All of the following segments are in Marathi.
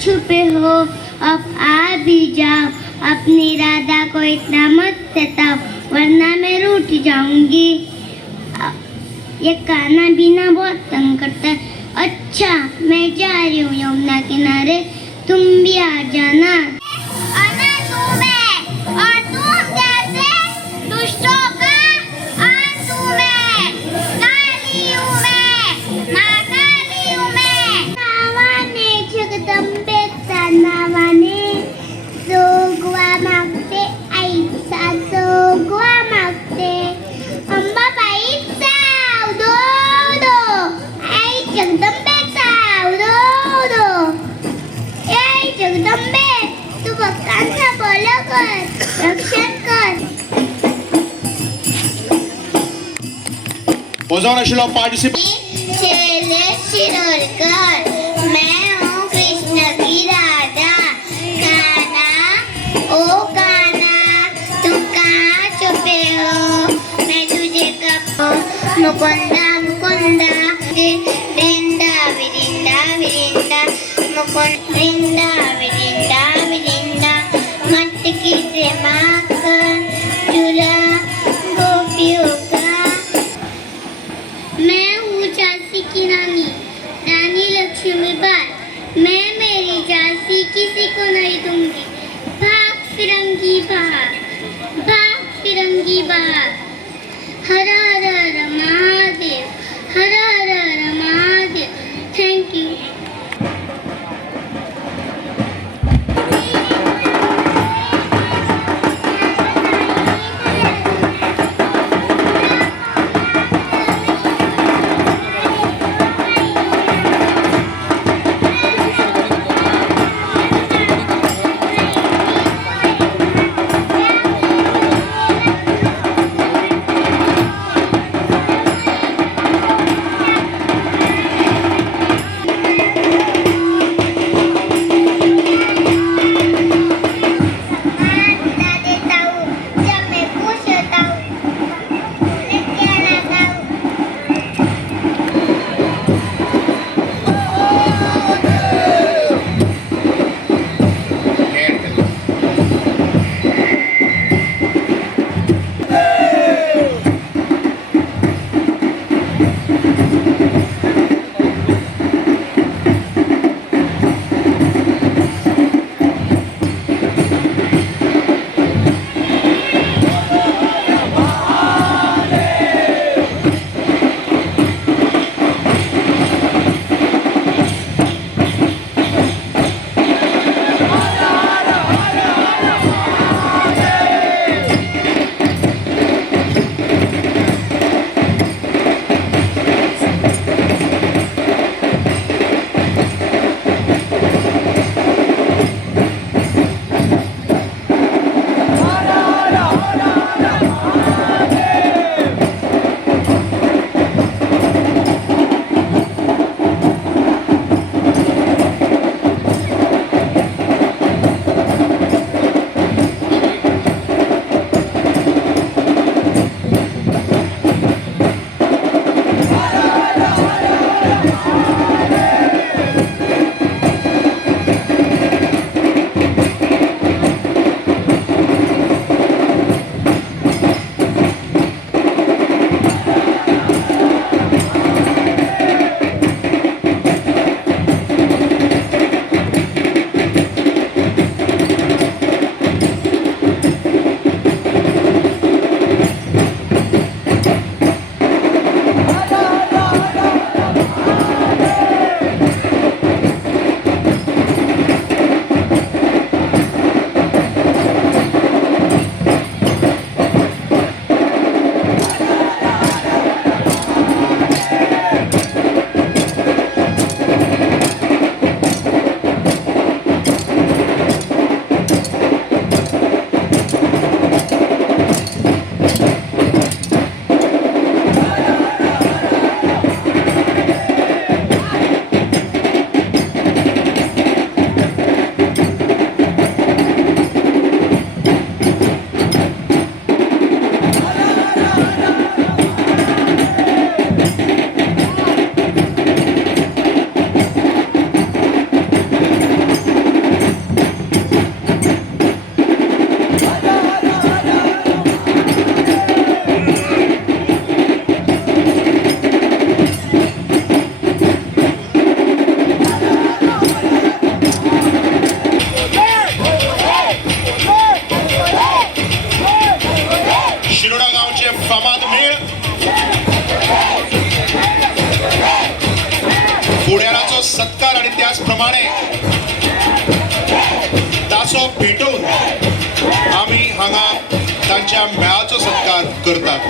छुपे हो अब आ भी जाओ, अपनी राधा को इतना मत सताओ वरना मैं रूठ जाऊंगी। ये कान्हा बिना बहुत तंग करता है। अच्छा मैं जा रही हूँ यमुना किनारे, तुम भी आ जाना। Ozona shall participate. मैं हूँ कृष्ण की राधा। कान्हा ओ कान्हा तुम कहाँ छुपे हो, मैं तुझे कब मुकुंदा मुकुंदा वृंदा विरिंदा विरिंदा मुकुंद वृंदा विरिंदा विरिंदा मटकी से माखन चूरा गोपियों का। मैं हूँ झांसी की रानी, रानी लक्ष्मीबाई। मैं मेरी झांसी किसी को नहीं दूंगी। भाग फिरंगी बहार, भाग फिरंगी बहार। हर हर हर महादेव, हर हर हर महादेव। Thank you. त्याचप्रमाणे तासो भेटून आम्ही हांगा तांच्या मेळाचो सत्कार करतात.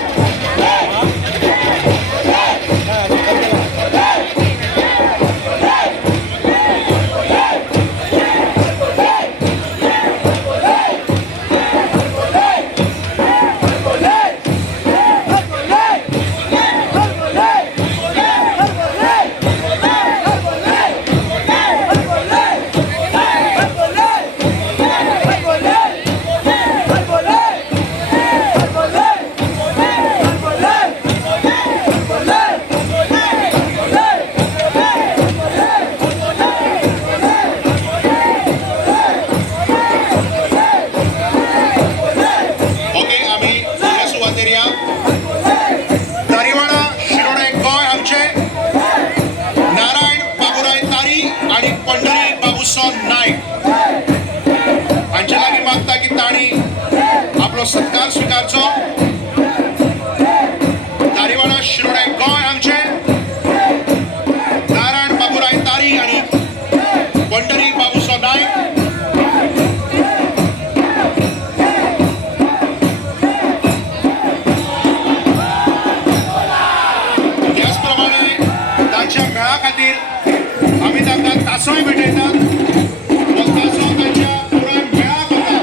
दारीवाडा शिरोडे गोय आमचे नारायण बाबुराय तारी आणि पंढरी बाबूसो नायक हांचे लागीं मागता की तांणी आपलो सत्कार स्विकारचो. दारीवाडा शिरोडे गोय आमचे नारायण बाबुराय तारी आणि पंढरी बाबूसो नायक. मेळा खातीर आमी तांकां तासोय भेटयतात. तो तासो तांच्या पुराय मेळाक वता.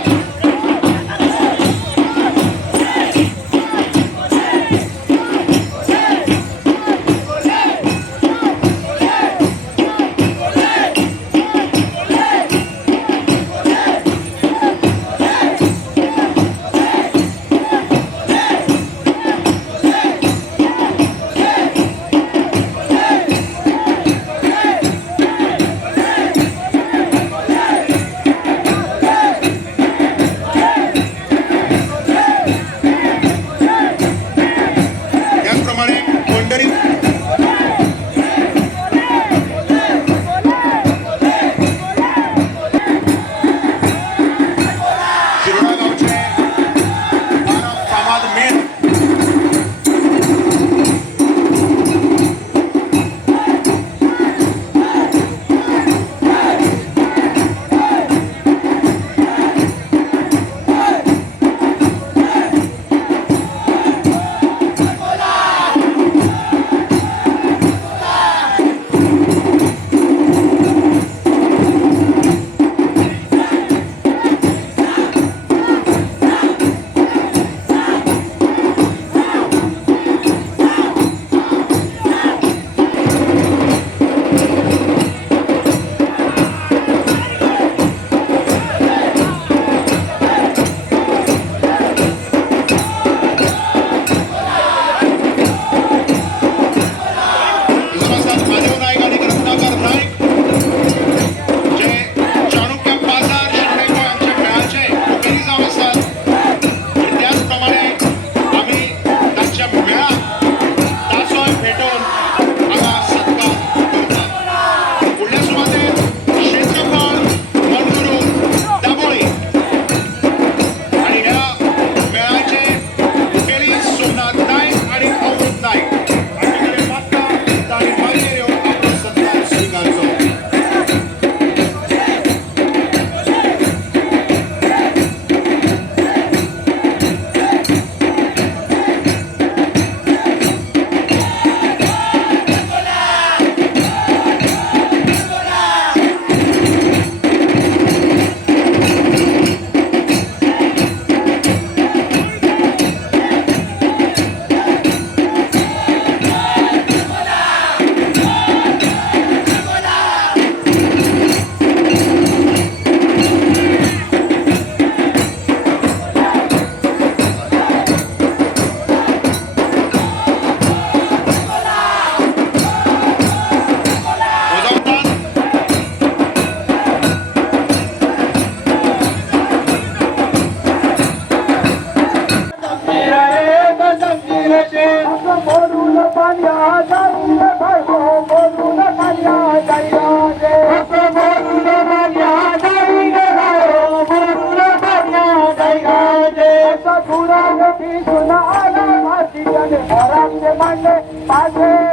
Padre,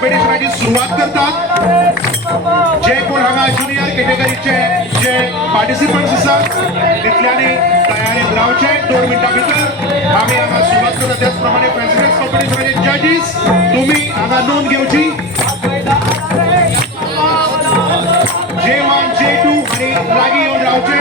कॉम्पिटिशनाची सुरुवात करतात। जे कोण हांगा ज्युनियर कॅटेगरीचे जे पार्टिसिपंट्स आसात तितल्यांनी तयारीत रावचे। 2 मिनटां भितर आमी हांगा सुरुवात करता। त्याच प्रमाणे प्रेसिडेंट्स कॉम्पिटिशनाचे जजीस तुम्ही हांगा नोंद घेवची। J1 J2 आणि लागीं येवन रावचे।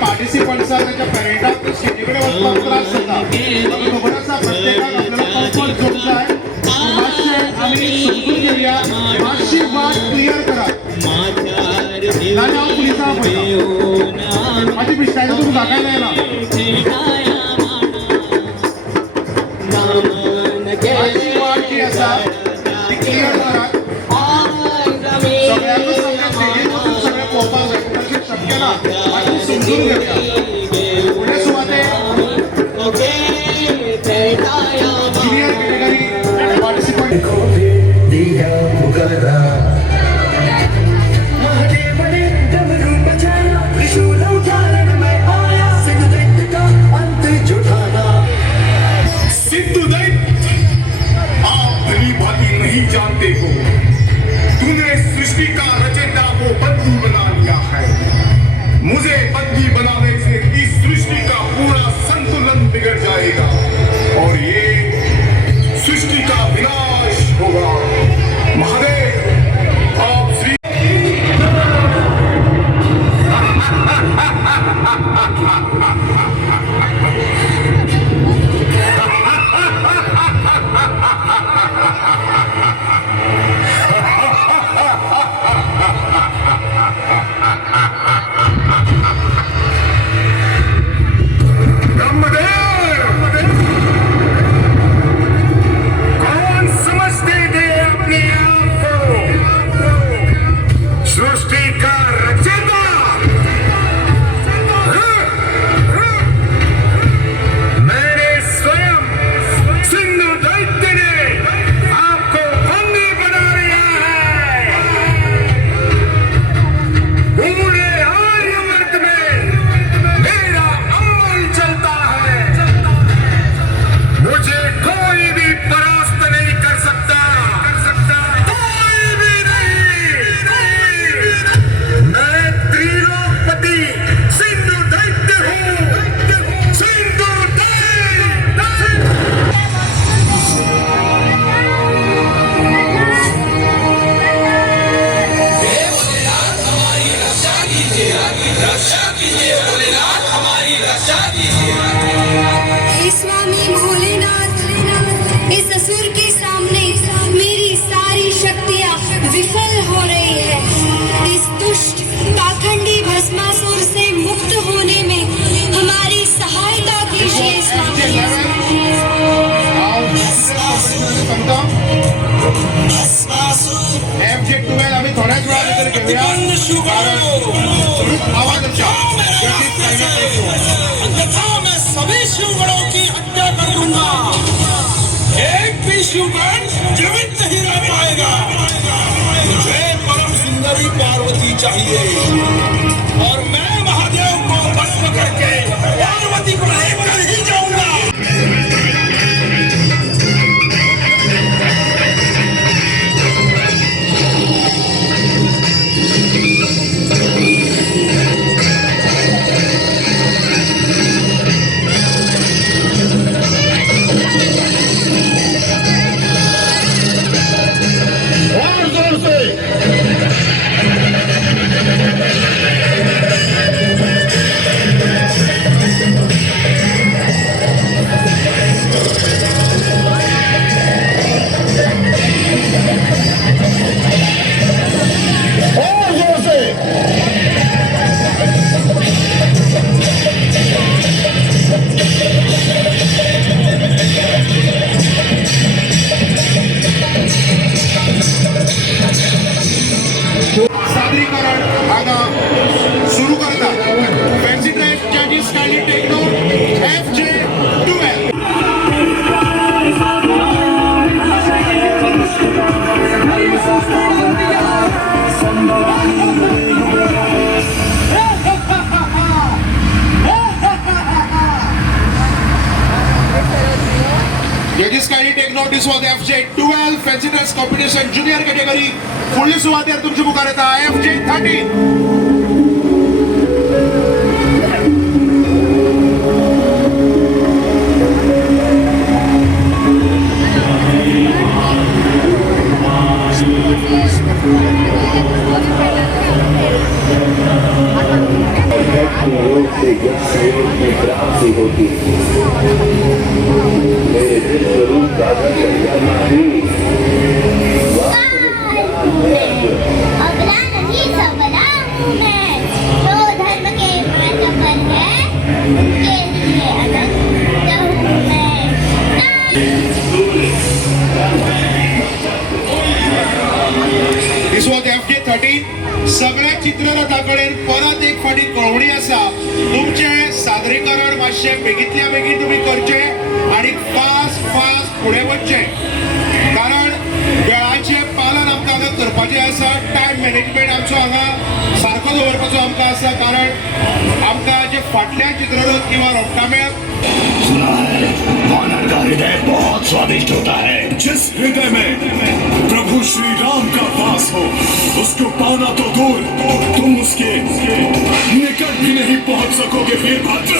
पार्टिसिपंट्स त्याच्या पेरेंटाक स्टेजीकडे वचपाक त्रास जाता। म्हाका खबर आसा प्रत्येकाक आपल्याला कम्फर्ट झोनचा आहे। मातशें आमी समजून घेवया, मातशी वाट क्लियर करा नाजाल्यार हांव पुलिसांक पळयता। मातशी बिश्टायला तुमकां दाखयला येना। मातशी वाट जी आसा ती क्लियर करात। सगळ्यांकूच सगळ्या स्टेजीर वचून सगळें पळोवपाक जाय पूण तशें शक्य ना। मातशी समजून घेवया। फुडले सुवातेर junior category participant दिया पुकारा महादेव ने डमरू बजाया त्रिशूल उठाकर मैं आया सिद्ध दैत्य का अंत जुटाना। सिद्ध दैत्य आप भली भांति नहीं जानते हो, तूने सृष्टि का रचयिता को बंदी बना लिया है। मुझे बंदी बनाने से इस सृष्टि का पूरा संतुलन बिगड़ जाएगा और ये सृष्टि का विनाश होगा। महादेव आप श्री अन्यथा मैं सभी शिवगणों की हत्या कर दूंगा। एक भी शिवगण जीवित नहीं रह पाएगा। मुझे परम सुंदरी पार्वती चाहिए और मैं महादेव को भस्म करके पार्वती को सादरीकरण हांगा सुरू करतात. फॅन्सी ड्रेस जजीस kindly take note FJ12. Judges kindly take note, this was FJ12 fancy dress competition junior category. फुडली सुवातेर तुमची मुखार येता FJ13. से जब में क्रांति होती मेरे दिल स्वरूप का अगला नहीं सबला हूँ मैं, जो धर्म के मार्ग पर है उनके लिए अनंत हूँ मैं. This was FJ13. सगळ्या चित्ररथाकडेन परत एक फाटी कळवणी आसा, तुमचे सादरीकरण मातशें बेगींतल्या बेगीन तुम्ही करचे आणि फास्ट फुडें वचचे, कारण वेळाचे पालन आमकां हांगा करपाचें आसा. टायम मॅनेजमेंट आमचो हांगा सारको दवरपाचो आमकां आसा, कारण आमकां जे फाटल्या चित्ररथ किंवा रोमटामेळ वानर का हृदय बहुत स्वादिष्ट होता है. जिस हृदय में प्रभु श्री राम का वास हो, उसको पाना तो दूर, तुम उसके निकट भी नहीं पहुंच सकोगे वीरभद्र.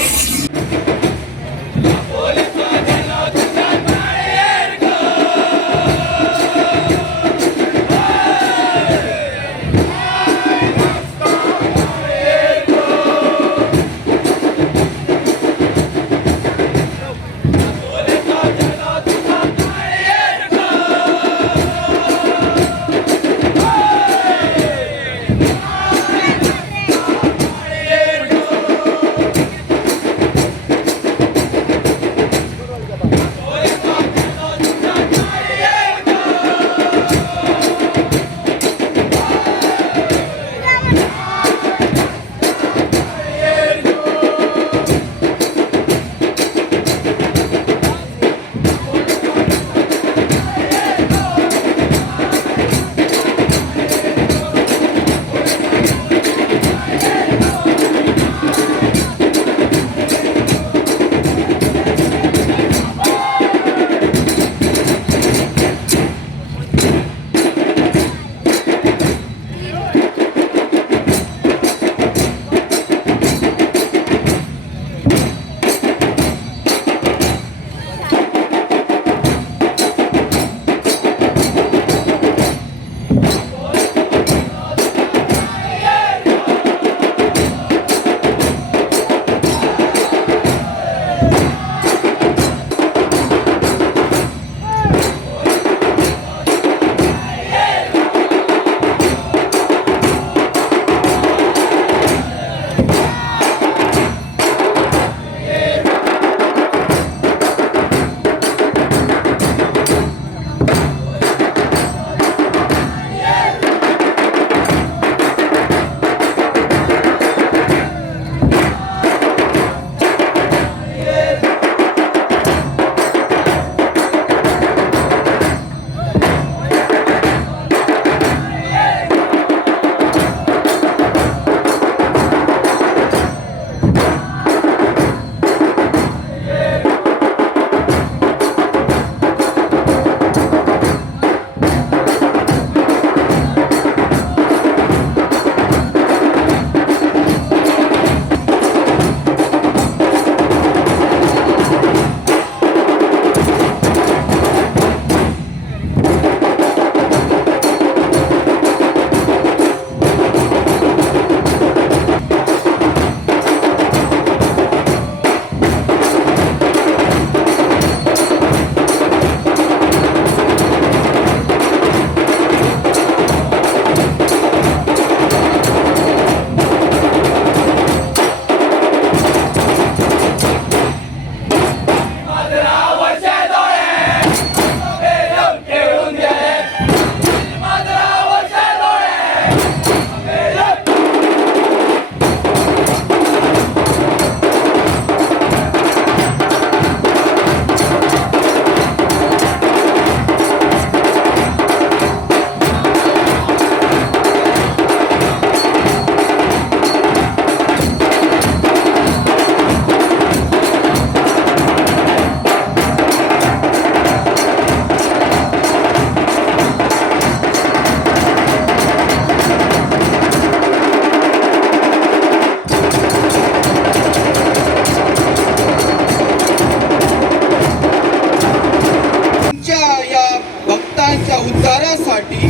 लोकांच्या उद्धारासाठी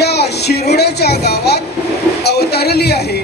या शिरोड्याच्या गावात अवतरली आहे.